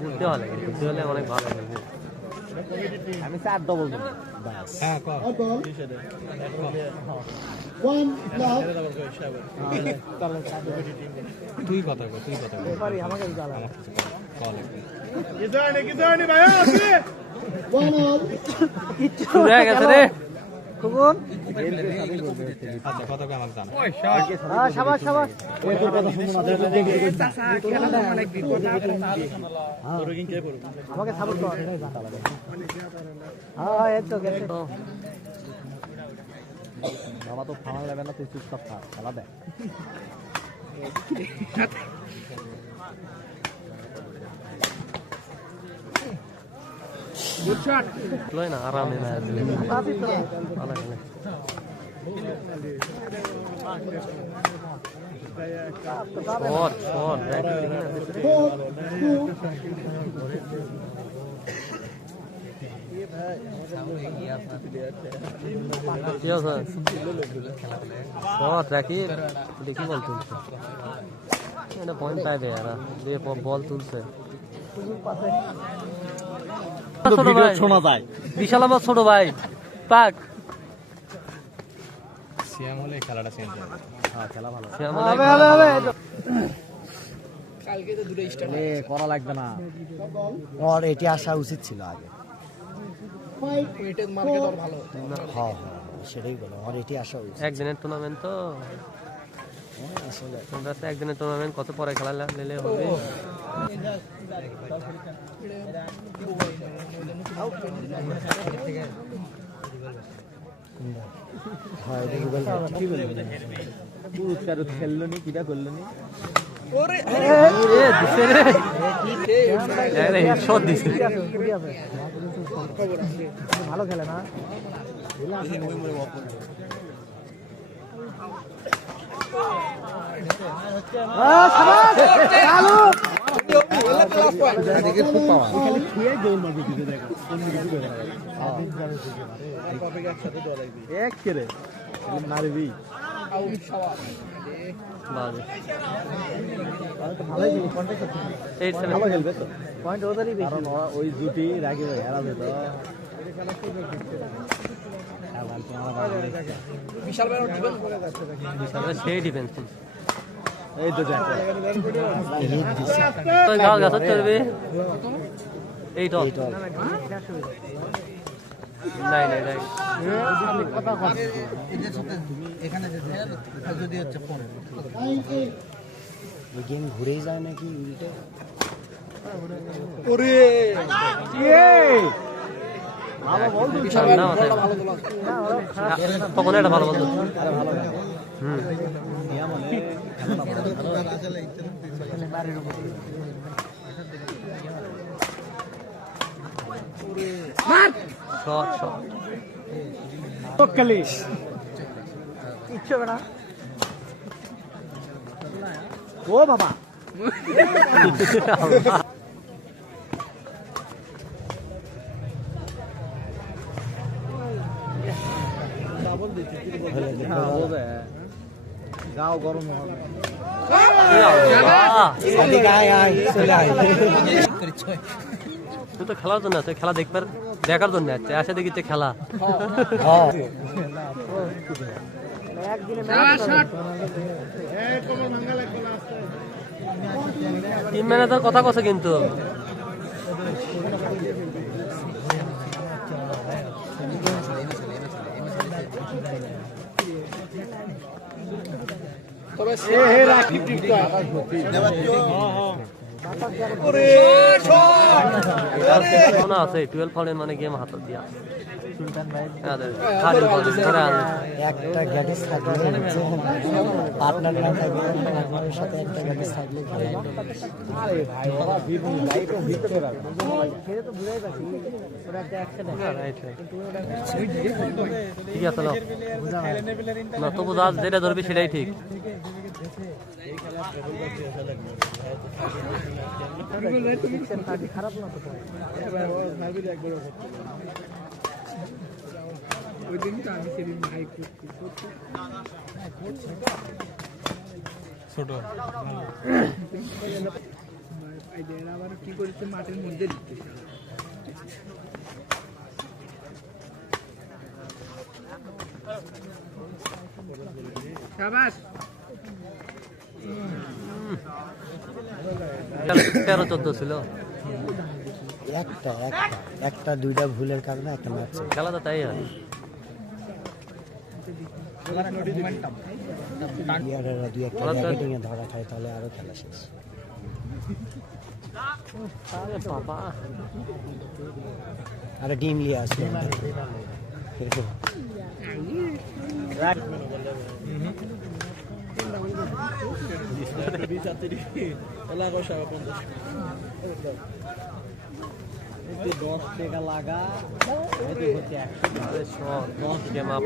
বুঝতে হলে বুঝতে হলে অনেক ভালো লাগবে। আমি 4 ডবল দেব। হ্যাঁ কর। তুই কথা কর, তুই কথা কর। পারি আমাকে জ্বালা। কল কি জানি ভাই আছে। কিচ্ছু হয়ে গেছে রে। কোন? আচ্ছা কথা কই আমাকে জানা। হ্যাঁ শাবাশ শাবাশ। এই তোর কথা শুনো না দেখি খেলাটা অনেক বিপদ হ্যাঁ তোর কিন কে করব আমাকে সাপোর্ট কর এটাই জানা লাগে হ্যাঁ এই তো গেছে তো বাবা তো খাওয়া লাগবে না তুই চুপচাপ খা খেলা দেখ গুড শট লয় না আরামে না আসলে ভালো খেলে শট রাখি দেখি বল তুলছে এটা পয়েন্ট পাইবে এরা দিয়ে বল তুলছে শোনা যায় বিশাল আমার ছোট ভাই পাক সিয়াম হলে খেলাটা চেঞ্জ হবে হ্যাঁ খেলা ভালো সিয়াম হবে কালকে তো দুটো স্টার্ট করা লাগবে না ওর এটি আসা উচিত ছিল আগে ওইটা মার্কেট আর ভালো হ্যাঁ সেটাই বলো আর এটি আসা উচিত একদিনের টুর্নামেন্ট তো আসলে তোমরা তো একদিনের টুর্নামেন্ট কত পরে খেলা নিলে হবে পুরস্কার খেললো নি কিটা করলো নি ভালো খেলে না মারবি ওই জুটি রাখি হেরাবে তো বিশাল সেই ডিফেন্স এই তো চলবে এই তো নাই নাই নাই এখানে যদি হচ্ছে গেম ঘুরেই যায় নাকি উল্টে ওরে তখন এটা ভালো বলতো ইচ্ছে হবে না ও বাবা গাও গরম তুই তো খেলার জন্য খেলা দেখার জন্য আসে দেখি খেলা 3 ম্যানেজার কথা কছে কিন্তু আছে 12 ফলের মানে গেম হাত দিয়া একটা গ্যাটিস থাকলে পার্টনার না থাকলে পার্টনারের সাথে একটা গ্যাটিস থাকলে ঠিক আছে না তবু যেটা ধরবি সেটাই ঠিক খারাপ না ওই দিনটা আমি সেদিন ভাই ছোট আবার কি করেছে মাটির মধ্যে দিচ্ছে শাবাশ 13-14 ছিল একটা দুইটা ভুলের কারণে একটা ম্যাচ খেলা তো তাই হয় প্লেয়ারেরা দুই একটা ব্যাটিং এ ধরা খায় তাহলে আরো খেলা শেষ আরে বাবা আরে ডিম লিয়ে আসলো $10 লাগা আরে সব 10 গেম আপ